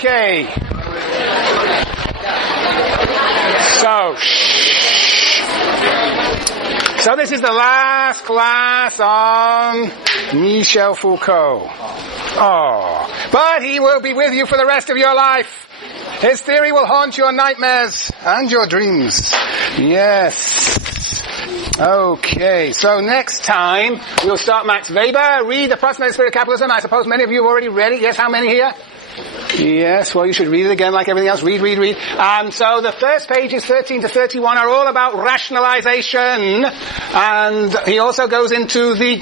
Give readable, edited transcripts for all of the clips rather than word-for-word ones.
Okay. So this is the last class on Michel Foucault. Oh, but he will be with you for the rest of your life. His theory will haunt your nightmares and your dreams. Yes. Okay, so next time we'll start Max Weber. Read The Approximated Spirit of Capitalism. I suppose many of you have already read it. Yes, how many here? Yes, well, you should read it again like everything else. Read. So the first pages 13 to 31 are all about rationalization. And he also goes into the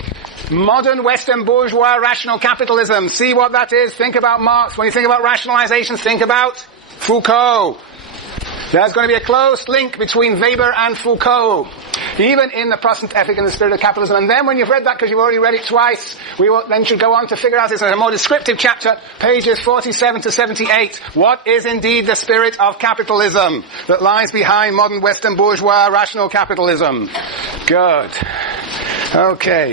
modern Western bourgeois rational capitalism. See what that is. Think about Marx. When you think about rationalization, think about Foucault. There's going to be a close link between Weber and Foucault, even in the Protestant Ethic and the Spirit of Capitalism. And then when you've read that, because you've already read it twice, we will, then should go on to figure out this in a more descriptive chapter, pages 47 to 78. What is indeed the spirit of capitalism that lies behind modern Western bourgeois rational capitalism? Good. Okay.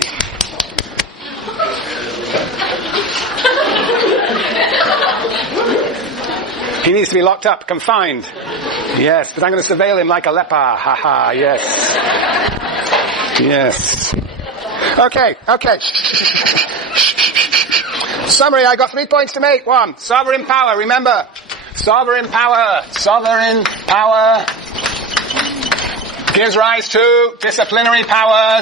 He needs to be locked up, confined. Yes, but I'm going to surveil him like a leper. Ha ha, yes. Yes. Okay. Summary, I got 3 points to make. 1, sovereign power, remember. Sovereign power gives rise to disciplinary power,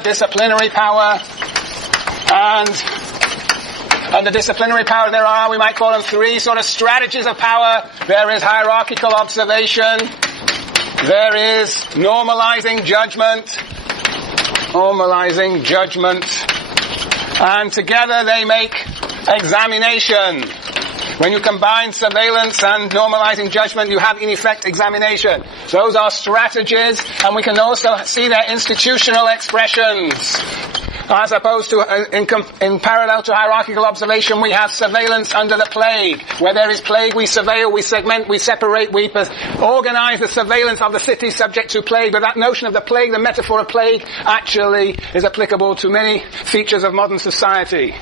and under disciplinary power there are, we might call them 3 sort of strategies of power. There is hierarchical observation. There is normalizing judgment. And together they make examination. When you combine surveillance and normalizing judgment, you have in effect examination. Those are strategies, and we can also see their institutional expressions. As opposed to, in parallel to hierarchical observation, we have surveillance under the plague. Where there is plague, we surveil, we segment, we separate, we organize the surveillance of the city subject to plague. But that notion of the plague, the metaphor of plague, actually is applicable to many features of modern society.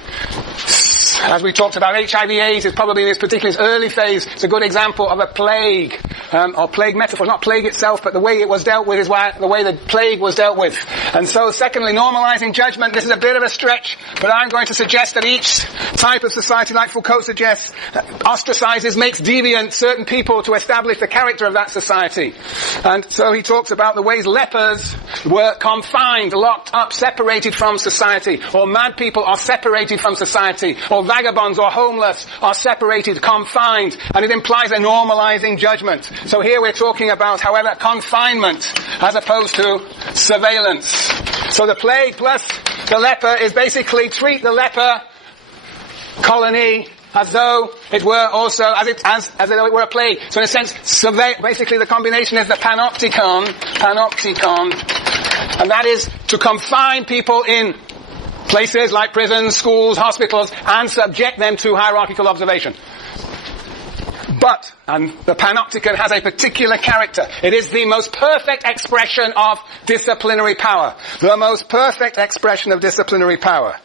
As we talked about, HIV/AIDS is probably in its particularly early phase. It's a good example of a plague, or plague metaphor. Not plague itself, but the way it was dealt with is the way the plague was dealt with. And so, secondly, normalizing judgment. This is a bit of a stretch, but I'm going to suggest that each type of society, like Foucault suggests, ostracizes, makes deviant certain people to establish the character of that society. And so he talks about the ways lepers were confined, locked up, separated from society, or mad people are separated from society, or vagabonds or homeless are separated, confined, and it implies a normalizing judgment. So here we're talking about, however, confinement as opposed to surveillance. So the plague plus the leper is basically treat the leper colony as though it were also, as though it were a plague. So in a sense, basically the combination is the panopticon, and that is to confine people in places like prisons, schools, hospitals, and subject them to hierarchical observation. But, and the panopticon has a particular character. It is the most perfect expression of disciplinary power. The most perfect expression of disciplinary power.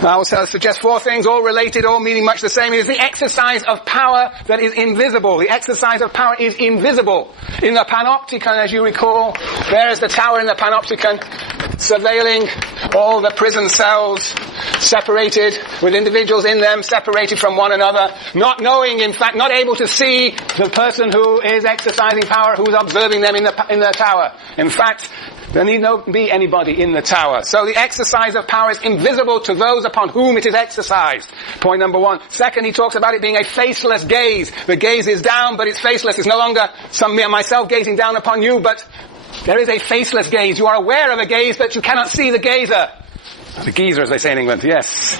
I will suggest 4 things, all related, all meaning much the same. It is the exercise of power that is invisible. The exercise of power is invisible. In the panopticon, as you recall, there is the tower in the panopticon, surveilling all the prison cells, separated, with individuals in them, separated from one another, not knowing, in fact, not able to see the person who is exercising power, who is observing them in the tower. In fact, there need not be anybody in the tower. So the exercise of power is invisible to those upon whom it is exercised. Point number 1. Second, he talks about it being a faceless gaze. The gaze is down, but it's faceless. It's no longer myself gazing down upon you, but there is a faceless gaze. You are aware of a gaze, but you cannot see the gazer. The geezer, as they say in England, yes.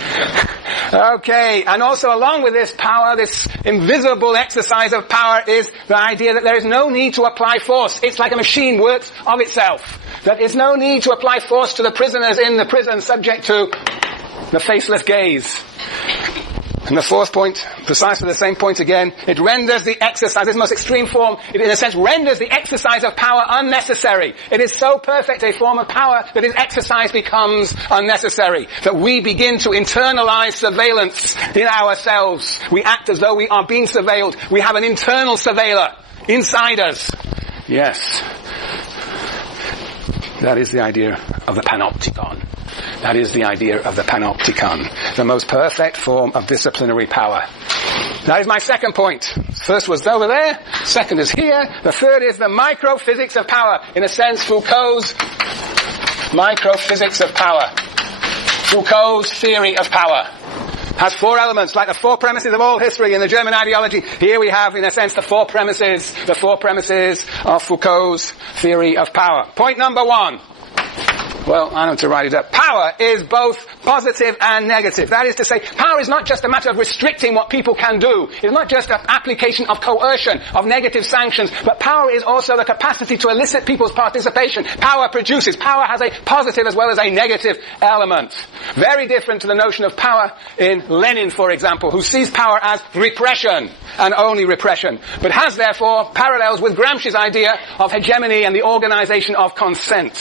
Okay, and also along with this power, this invisible exercise of power, is the idea that there is no need to apply force. It's like a machine works of itself. There is no need to apply force to the prisoners in the prison subject to the faceless gaze. And the fourth point, precisely the same point again, it renders the exercise, this most extreme form, it in a sense renders the exercise of power unnecessary. It is so perfect a form of power that its exercise becomes unnecessary. That we begin to internalize surveillance in ourselves. We act as though we are being surveilled. We have an internal surveiller inside us. Yes. That is the idea of the panopticon. That is the idea of the panopticon, the most perfect form of disciplinary power. That is my second point. First was over there, second is here, the third is the microphysics of power. In a sense, Foucault's microphysics of power. Foucault's theory of power has four elements, like the four premises of all history in the German ideology. Here we have, in a sense, the four premises of Foucault's theory of power. Point number one. Well, I don't have to write it up. Power is both positive and negative. That is to say, power is not just a matter of restricting what people can do. It's not just an application of coercion, of negative sanctions, but power is also the capacity to elicit people's participation. Power has a positive as well as a negative element. Very different to the notion of power in Lenin, for example, who sees power as repression and only repression, but has therefore parallels with Gramsci's idea of hegemony and the organization of consent.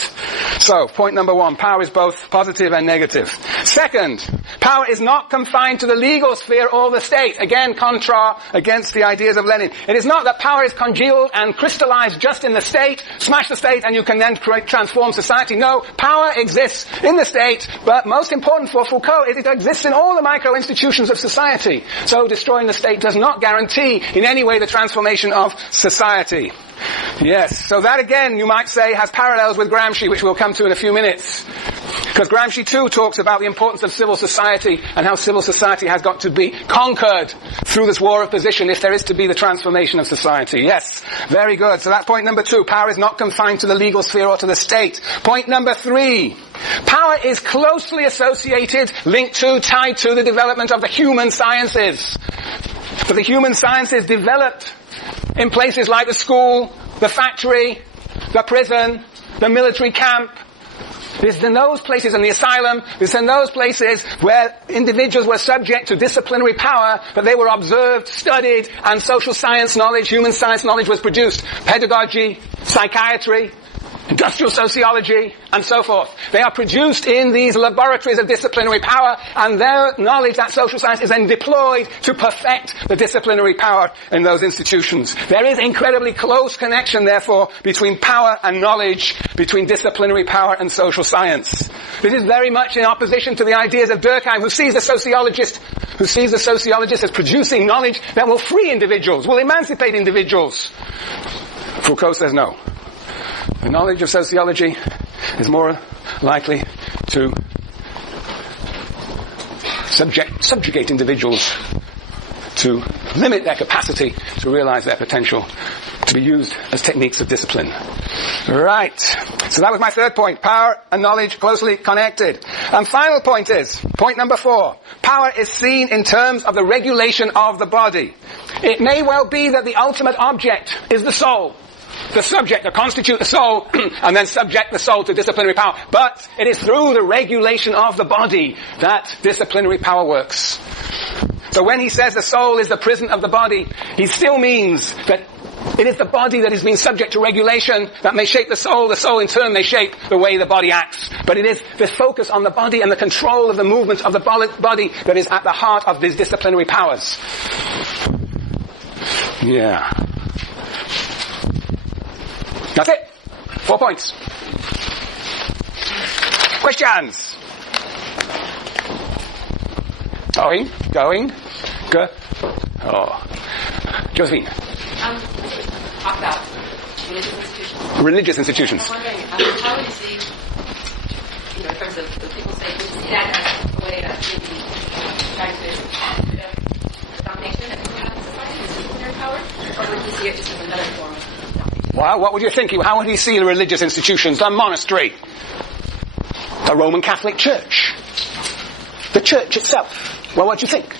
So, point number one, power is both positive and negative. Second, power is not confined to the legal sphere or the state. Again, contra against the ideas of Lenin. It is not that power is congealed and crystallized just in the state, smash the state and you can then transform society. No, power exists in the state, but most important for Foucault is it exists in all the micro-institutions of society. So destroying the state does not guarantee in any way the transformation of society. Yes, so that again, you might say, has parallels with Gramsci, which we'll come to in a few minutes. Because Gramsci too talks about the importance of civil society and how civil society has got to be conquered through this war of position if there is to be the transformation of society. Yes, very good. So that's point number two. Power is not confined to the legal sphere or to the state. Point number three. Power is closely associated, linked to, tied to the development of the human sciences. For the human sciences developed in places like the school, the factory, the prison, the military camp. It's in those places, in the asylum, it's in those places where individuals were subject to disciplinary power, but they were observed, studied, and social science knowledge, human science knowledge was produced. Pedagogy, psychiatry, industrial sociology, and so forth. They are produced in these laboratories of disciplinary power, and their knowledge, that social science, is then deployed to perfect the disciplinary power in those institutions. There is incredibly close connection, therefore, between power and knowledge, between disciplinary power and social science. This is very much in opposition to the ideas of Durkheim, who sees the sociologist as producing knowledge that will free individuals, will emancipate individuals. Foucault says no. The knowledge of sociology is more likely to subjugate individuals, to limit their capacity to realize their potential, to be used as techniques of discipline. Right. So that was my third point. Power and knowledge closely connected. And final point is, point number 4. Power is seen in terms of the regulation of the body. It may well be that the ultimate object is the soul. The subject to constitute the soul and then subject the soul to disciplinary power. But it is through the regulation of the body that disciplinary power works. So when he says the soul is the prison of the body, he still means that it is the body that is being subject to regulation that may shape the soul in turn may shape the way the body acts. But it is the focus on the body and the control of the movement of the body that is at the heart of these disciplinary powers. Yeah. That's it. 4 points. Questions? Going. Go. Oh. Josephine. Talk about religious institutions. Religious institutions. I'm wondering, how do you see, in terms of the people say, do you see that as a way of maybe trying to domination and society, disciplinary power, or would you see it just as another form of domination? Well, what would you think? How would you see the religious institutions? The monastery, the Roman Catholic Church, the church itself. Well, what do you think?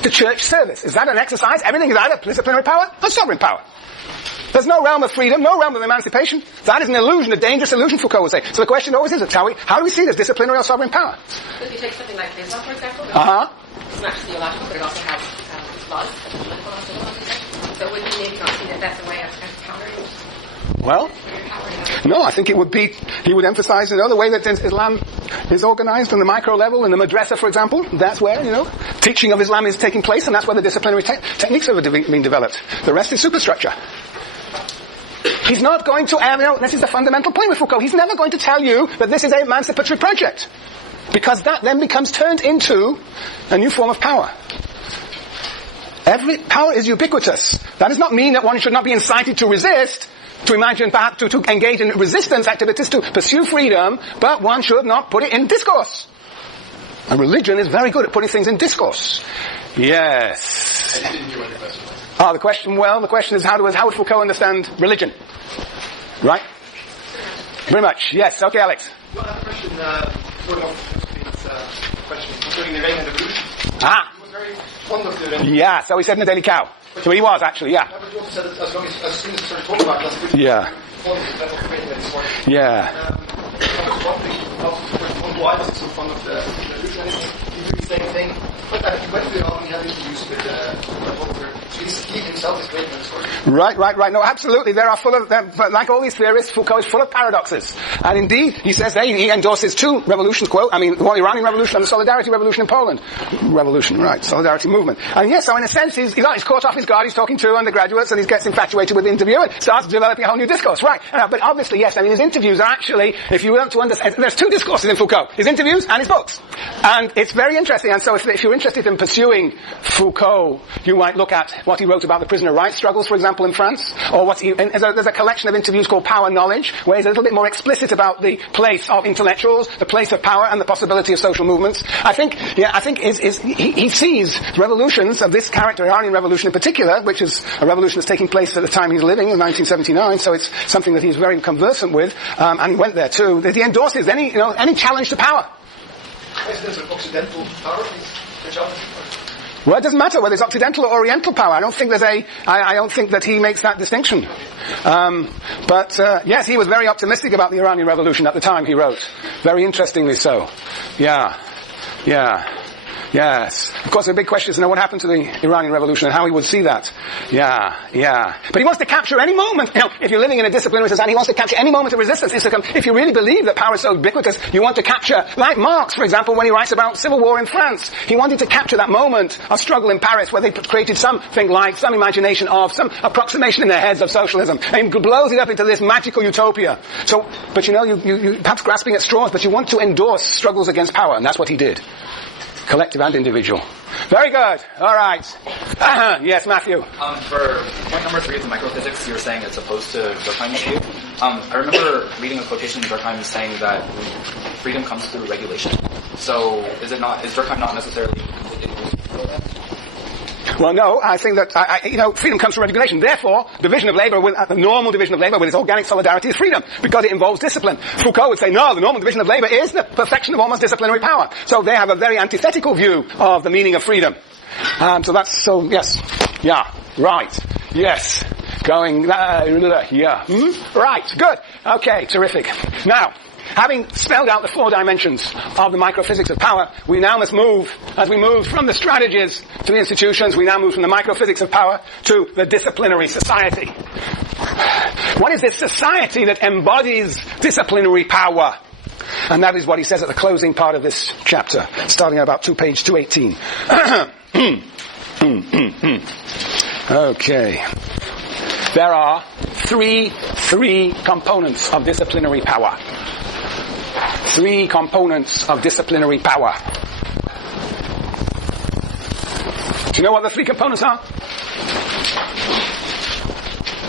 The church service. Is that an exercise? Everything is either disciplinary power or sovereign power. There's no realm of freedom, no realm of emancipation. That is an illusion, a dangerous illusion, Foucault would say. So the question always is, how do we see this disciplinary or sovereign power? If you take something like Islam, for example, not just theological, but it also has laws, political laws, civil laws. So would you maybe not see that that's a way of countering? Well, no, I think it would be, he would emphasize, the way that Islam is organized on the micro level, in the madrasa, for example, that's where, teaching of Islam is taking place, and that's where the disciplinary techniques have been developed. The rest is superstructure. He's not going to, this is the fundamental point with Foucault, he's never going to tell you that this is an emancipatory project. Because that then becomes turned into a new form of power. Every power is ubiquitous. That does not mean that one should not be incited to resist, to imagine perhaps to engage in resistance activities to pursue freedom, but one should not put it in discourse. And religion is very good at putting things in discourse. Yes. I didn't hear what your question was. The question is how would Foucault understand religion? Right? Very much. Yes. Okay, Alex. Well, I have a question, sort of, question concerning the Iranian Revolution. He was very fond of the Iranian. Yeah, so he said in the Daily Cow. So he was actually, yeah. But he also said that as soon as he started talking about it, yeah. Fond of the Iranian. Yeah. I was wondering why was he so fond of the revolution? He did the same thing. But he went to Iran, he had interviews with Volker. So he himself is great in this story. Right. No, absolutely. But like all these theorists, Foucault is full of paradoxes. And indeed, he says he endorses two revolutions, quote, one Iranian revolution and the Solidarity Revolution in Poland. Revolution, right, Solidarity movement. And yes, so in a sense, he's caught off his guard, he's talking to undergraduates, and he gets infatuated with the interview and starts developing a whole new discourse, right. But obviously, yes, his interviews are actually, if you want to understand, there's two discourses in Foucault, his interviews and his books. And it's very interesting, and so if you're interested in pursuing Foucault, you might look at what he wrote about the prisoner rights struggles, for example, in France, or there's a collection of interviews called Power Knowledge, where he's a little bit more explicit about the place of intellectuals, the place of power, and the possibility of social movements. I think he sees revolutions of this character, Iranian Revolution in particular, which is a revolution that's taking place at the time he's living in 1979, so it's something that he's very conversant with, and he went there too. He endorses any challenge to power. Is there an Occidental power? Well, it doesn't matter whether it's Occidental or Oriental power. I don't think I don't think that he makes that distinction. Yes, he was very optimistic about the Iranian Revolution at the time he wrote. Very interestingly so. Yeah. Yes. Of course, the big question is, what happened to the Iranian Revolution and how he would see that. Yeah. But he wants to capture any moment. If you're living in a disciplinary society, he wants to capture any moment of resistance. If you really believe that power is so ubiquitous, you want to capture, like Marx, for example, when he writes about civil war in France, he wanted to capture that moment of struggle in Paris where they created something like some imagination of, some approximation in their heads of socialism, and he blows it up into this magical utopia. But you perhaps grasping at straws, but you want to endorse struggles against power, and that's what he did. Collective and individual. Very good. All right. Yes, Matthew. For point number 3 of the microphysics, you were saying it's opposed to Durkheim's view. I remember reading a quotation in Durkheim saying that freedom comes through regulation. So is Durkheim not necessarily Well, no, I think that, freedom comes from regulation. Therefore, division of labor, the normal division of labor with its organic solidarity is freedom, because it involves discipline. Foucault would say, no, the normal division of labor is the perfection of almost disciplinary power. So they have a very antithetical view of the meaning of freedom. Yes. Yeah. Right. Yes. Right. Good. Okay. Terrific. Now, having spelled out the 4 dimensions of the microphysics of power, we now must move, as we move from the strategies to the institutions, we now move from the microphysics of power to the disciplinary society. What is this society that embodies disciplinary power? And that is what he says at the closing part of this chapter, starting at about page 218. Okay. There are three components of disciplinary power. 3 components of disciplinary power. Do you know what the 3 components are?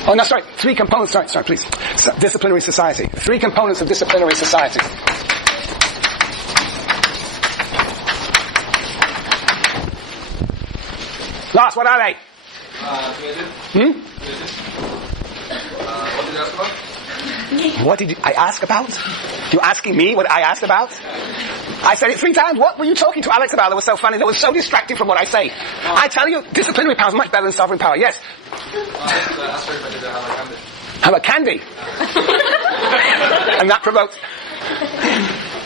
Oh, no, sorry. 3 components. Sorry, please. Disciplinary society. 3 components of disciplinary society. Lars, what are they? What did I ask about? You asking me what I asked about? I said it 3 times. What were you talking to Alex about that was so funny, that was so distracting from what I say? I tell you, disciplinary power is much better than sovereign power. Yes? Have a candy. And that provoked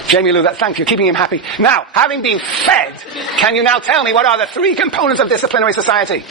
Jamie Lou, thank you, keeping him happy. Now, having been fed Can you now tell me what are the three components of disciplinary society?